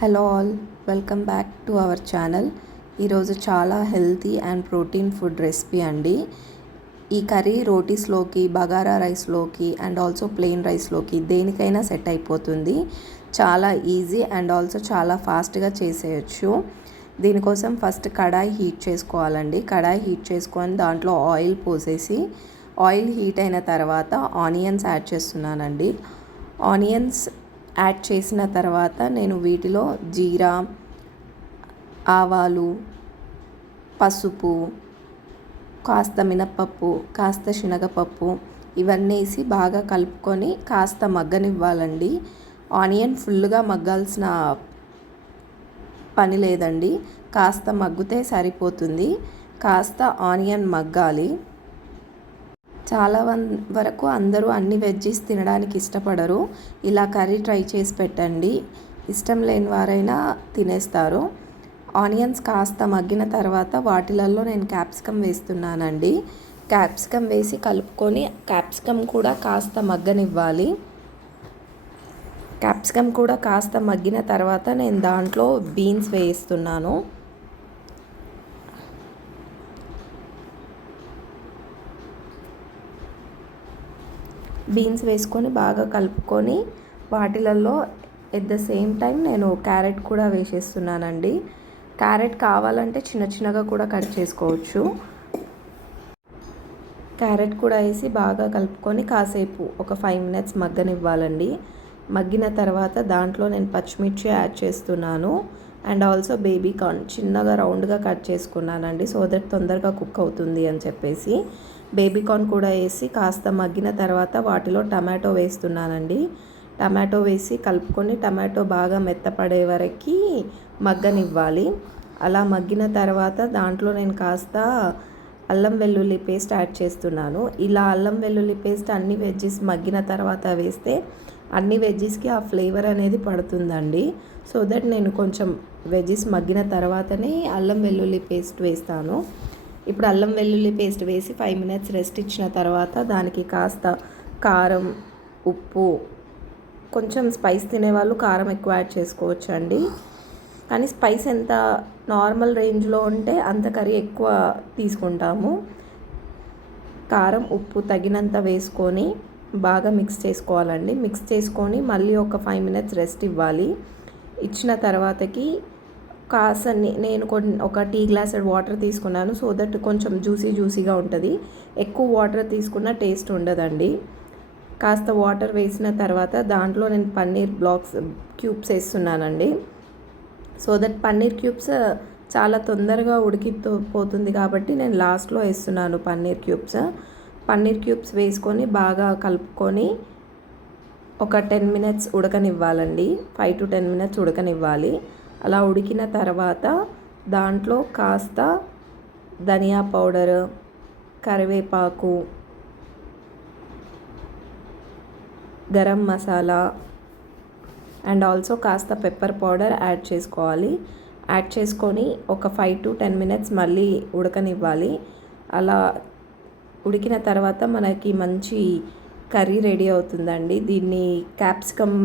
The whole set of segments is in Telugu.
Hello all, welcome back to our channel. ఈరోజు చాలా healthy and protein food recipe అండి. ఈ కర్రీ రోటీస్లోకి, బగారా రైస్లోకి అండ్ ఆల్సో ప్లెయిన్ రైస్లోకి దేనికైనా సెట్ అయిపోతుంది. చాలా ఈజీ అండ్ ఆల్సో చాలా ఫాస్ట్గా చేసేయచ్చు. దీనికోసం ఫస్ట్ కడాయి హీట్ చేసుకోవాలండి. కడాయి హీట్ చేసుకొని దాంట్లో ఆయిల్ పోసేసి, ఆయిల్ హీట్ అయిన తర్వాత ఆనియన్స్ యాడ్ చేస్తున్నానండి. ఆనియన్స్ యాడ్ చేసిన తర్వాత నేను వీటిలో జీరా, ఆవాలు, పసుపు, కాస్త మినప్పప్పు, కాస్త శనగపప్పు ఇవన్నీ వేసి బాగా కలుపుకొని కాస్త మగ్గనివ్వాలండి. ఆనియన్ ఫుల్గా మగ్గాల్సిన పని లేదండి, కాస్త మగ్గితే సరిపోతుంది. కాస్త ఆనియన్ మగ్గాలి. చాలా వరకు అందరూ అన్ని వెజ్జీస్ తినడానికి ఇష్టపడరు. ఇలా కర్రీ ట్రై చేసి పెట్టండి, ఇష్టం లేని వారైనా తినేస్తారు. ఆనియన్స్ కాస్త మగ్గిన తర్వాత వాటిలలో నేను క్యాప్సికమ్ వేస్తున్నానండి. క్యాప్సికమ్ వేసి కలుపుకొని క్యాప్సికమ్ కూడా కాస్త మగ్గనివ్వాలి. క్యాప్సికమ్ కూడా కాస్త మగ్గిన తర్వాత నేను దాంట్లో బీన్స్ వేస్తున్నాను. బీన్స్ వేసుకొని బాగా కలుపుకొని వాటిలలో ఎట్ ద సేమ్ టైం నేను క్యారెట్ కూడా వేసేస్తున్నానండి. క్యారెట్ కావాలంటే చిన్న చిన్నగా కూడా కట్ చేసుకోవచ్చు. క్యారెట్ కూడా వేసి బాగా కలుపుకొని కాసేపు ఒక 5 minutes మగ్గనివ్వాలండి. మగ్గిన తర్వాత దాంట్లో నేను పచ్చిమిర్చి యాడ్ చేస్తున్నాను అండ్ ఆల్సో బేబీ కార్న్ చిన్నగా రౌండ్గా కట్ చేసుకున్నానండి, సో దట్ తొందరగా కుక్ అవుతుంది అని చెప్పేసి. బేబీ కార్న్ కూడా వేసి కాస్త మగ్గిన తర్వాత వాటిలో టమాటో వేస్తున్నానండి. టమాటో వేసి కలుపుకొని టమాటో బాగా మెత్తపడే వరకు మగ్గనివ్వాలి. అలా మగ్గిన తర్వాత దాంట్లో నేను కాస్త అల్లం వెల్లుల్లి పేస్ట్ యాడ్ చేస్తున్నాను. ఇలా అల్లం వెల్లుల్లి పేస్ట్ అన్ని వెజ్జెస్ మగ్గిన తర్వాత వేస్తే అన్ని వెజ్జెస్కి ఆ ఫ్లేవర్ అనేది పడుతుందండి. సో దట్ నేను కొంచెం వెజ్జెస్ మగ్గిన తర్వాతనే అల్లం వెల్లుల్లి పేస్ట్ వేస్తాను. ఇప్పుడు అల్లం వెల్లుల్లి పేస్ట్ వేసి 5 minutes రెస్ట్ ఇచ్చిన తర్వాత దానికి కాస్త కారం, ఉప్పు, కొంచెం స్పైస్ తినేవాళ్ళు కారం ఎక్కువ యాడ్ చేసుకోవచ్చు అండి. కానీ స్పైస్ ఎంత నార్మల్ రేంజ్లో ఉంటే అంత కర్రీ ఎక్కువ తీసుకుంటాము. కారం, ఉప్పు తగినంత వేసుకొని బాగా మిక్స్ చేసుకోవాలండి. మిక్స్ చేసుకొని మళ్ళీ ఒక 5 minutes రెస్ట్ ఇవ్వాలి. ఇచ్చిన తర్వాతకి కాస్త నేను ఒక టీ గ్లాస్ వాటర్ తీసుకున్నాను, సో దట్ కొంచెం జ్యూసీగా ఉంటుంది. ఎక్కువ వాటర్ తీసుకున్న టేస్ట్ ఉండదండి. కాస్త వాటర్ వేసిన తర్వాత దాంట్లో నేను పన్నీర్ క్యూబ్స్ వేస్తున్నానండి. సో దట్ పన్నీర్ క్యూబ్స్ చాలా తొందరగా ఉడికిపోతుంది కాబట్టి నేను లాస్ట్లో వేస్తున్నాను పన్నీర్ క్యూబ్స్ వేసుకొని బాగా కలుపుకొని ఒక 10 minutes ఉడకనివ్వాలండి. 5 to 10 minutes ఉడకనివ్వాలి. అలా ఉడికిన తర్వాత దాంట్లో కాస్త ధనియా పౌడర్, కరివేపాకు, గరం మసాలా అండ్ ఆల్సో కాస్త పెప్పర్ పౌడర్ యాడ్ చేసుకోవాలి. యాడ్ చేసుకొని ఒక 5 to 10 minutes మళ్ళీ ఉడకనివ్వాలి. అలా ఉడికిన తర్వాత మనకి మంచి కర్రీ రెడీ అవుతుందండి. దీన్ని క్యాప్సికమ్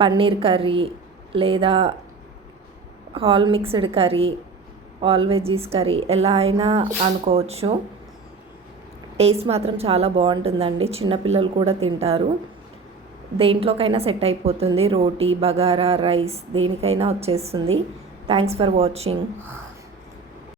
పన్నీర్ కర్రీ లేదా all mixed curry, all veggies curry ఎలా అయినా అనుకోవచ్చు. టేస్ట్ మాత్రం చాలా బాగుంటుందండి, చిన్నపిల్లలు కూడా తింటారు. దేంట్లోకైనా సెట్ అయిపోతుంది, రోటీ, బగారా రైస్ దేనికైనా వచ్చేస్తుంది. Thanks for watching.